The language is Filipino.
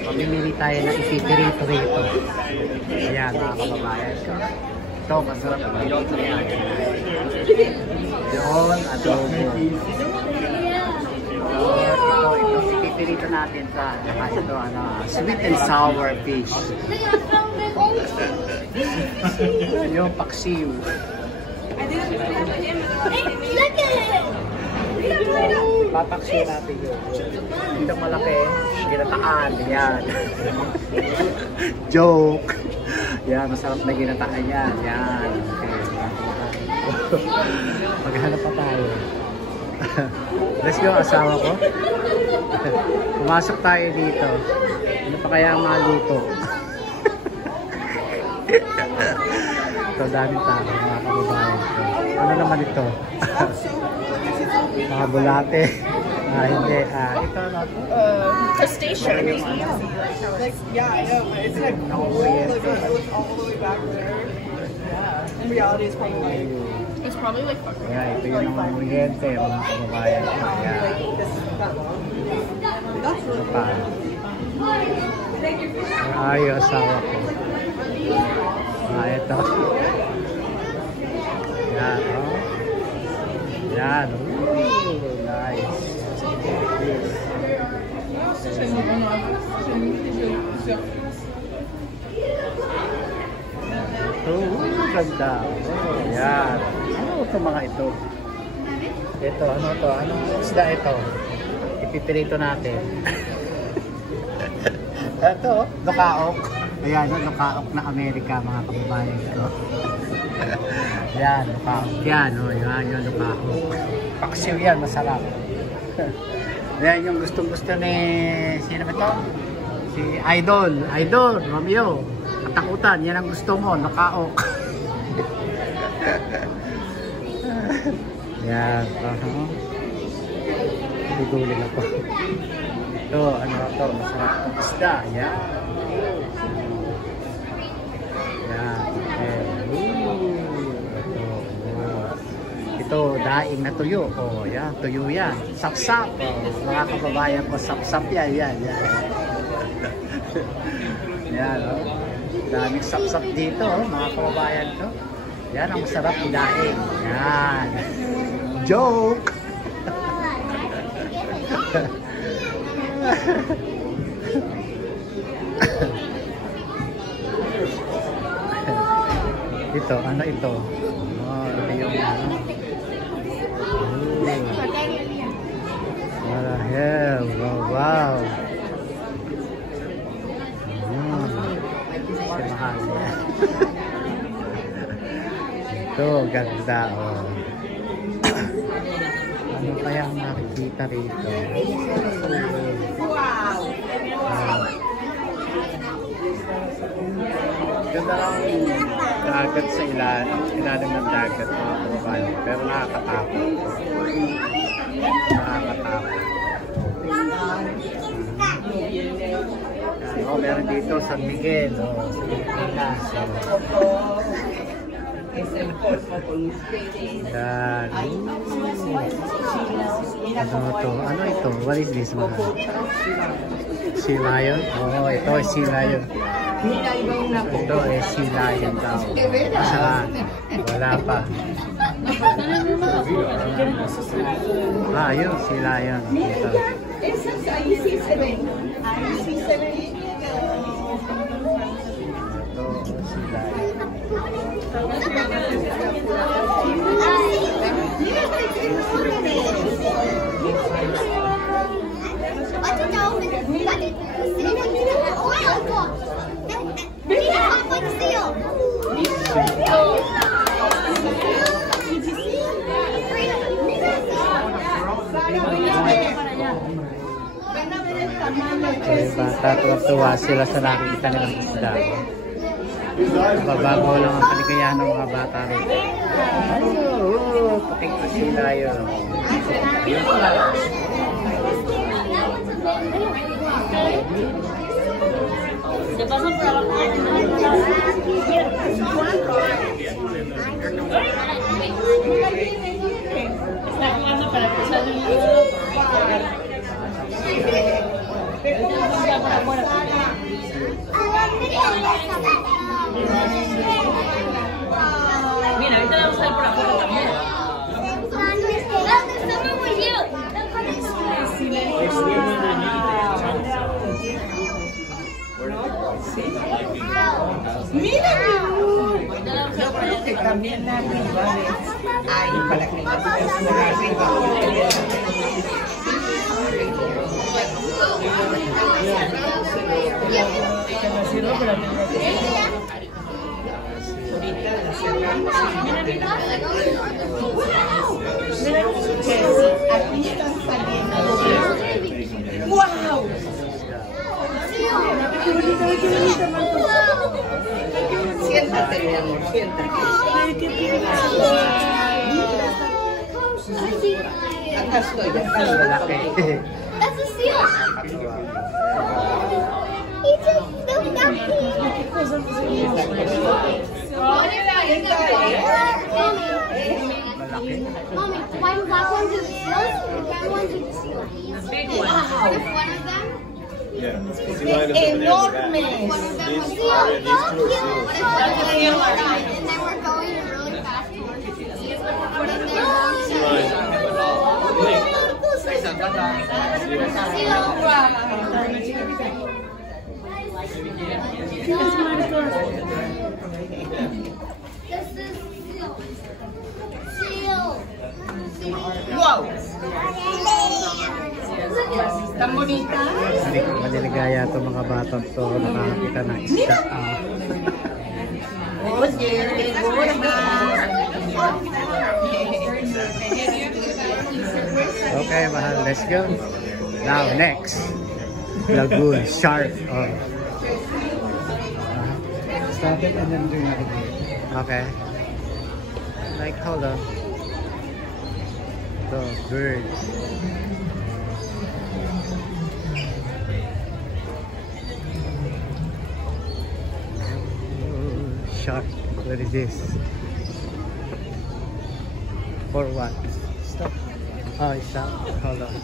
Pamimili tayo ng isipirito rito. Ayan, mga kababayan ko. Ito, masarap ang dito. Yun, adobo. Ito, isipirito natin sa ito, sweet and sour fish. Yung paksiw. Papaksiw natin yun. Ito malaki, ginataan. Yan. Joke. Yan, masarap na ginataan yan. Yan. Okay. Maghanap pa tayo. Let's go, asawa ko. Pumasok tayo dito. Ano pa kaya ang maluto? Ito, daming tao, mga kababayan ko. Ano naman ito? Mga bulate. Hindi. Ito na. Crustacean. Like, yeah, I know, but it's like all the way back there. Yeah. In reality, it's probably like yeah, ito yung mga kuryente, mga kababayan ko. Yeah. Ito pa. Yung asawa ko. Ito. Yan, oh. Yan, nice. Ito, ganda. Oh, yan. Ano ito mga ito? Ito, ano ito? Anong isda ito? Ipipirito natin. Ito, lukaok. Ayan, lukaok na Amerika, mga kababayan ko. Yan, lukaok yan. O, yan yung lukaok. Paksiw yan, masarap. Yan yung gustong-gusto ni... Sino ba ito? Si Idol. Idol, Romeo. Katakutan, yan ang gusto mo, lukaok. Yan. Bigulin ako. Ito, ano ito? Masarap itong isda. Yan. Yan. Ito, daing na tuyo. O, yan. Tuyo yan. Sapsap. Mga kababayan ko, sapsap yan. Yan. Yan. Yan. Daming sapsap dito, mga kababayan ko. Yan ang masarap ng daing. Yan. Joke! Ito, ano ito? Oh, ito yung what the hell? Wow, wow. Si mahal yan. Ito, ganda, oh. Ano kaya ang makikita rito? wow. Ganda lang dagat sa ilalim ng dagat, mga kababayan. Pero nakakatakot. Nakakatakot. Oh, meron dito San Miguel. Oh, yan. Ano to? Ano ito? What is this one? Sea lion? Oh, ito ay sea lion. Ito ay sea lion daw. Saan? Wala pa. Yun, sea lion. Ito. Tuwa sila sa nakikita nilang isda. Babago lang ang kaligayahan ng mga bata rin. Puting pa sila yun. Está jugando para que Mira, ahorita le vamos a dar por afuera también. Mira, yo creo que también arriba ves ahí para que no se suba arriba. Ahorita la cerramos. Jessy, aquí están saliendo. ¡Wow! Siéntate, mi amor, siéntate. Acá estoy, acá estoy. That's a seal. He just flew down here. Mommy, why do black ones are the seals and brown ones are the sea lions? Big What one. if one of them? Enorme. One of them was seal. Oh, What if one of them was died and they were going really fast towards the sea? What if they Wow! Tan bonita. Maliligaya itong mga batang to. Nakakita ng isda. Oye, qué gorda. Okay, mahal. Let's go. Now, next. Lagoon. Shark. Oh. Stop it and then do it again. Okay. Like, hold on. So, bird. Shark. What is this? For what? Stop. Oh, stop. Hold on.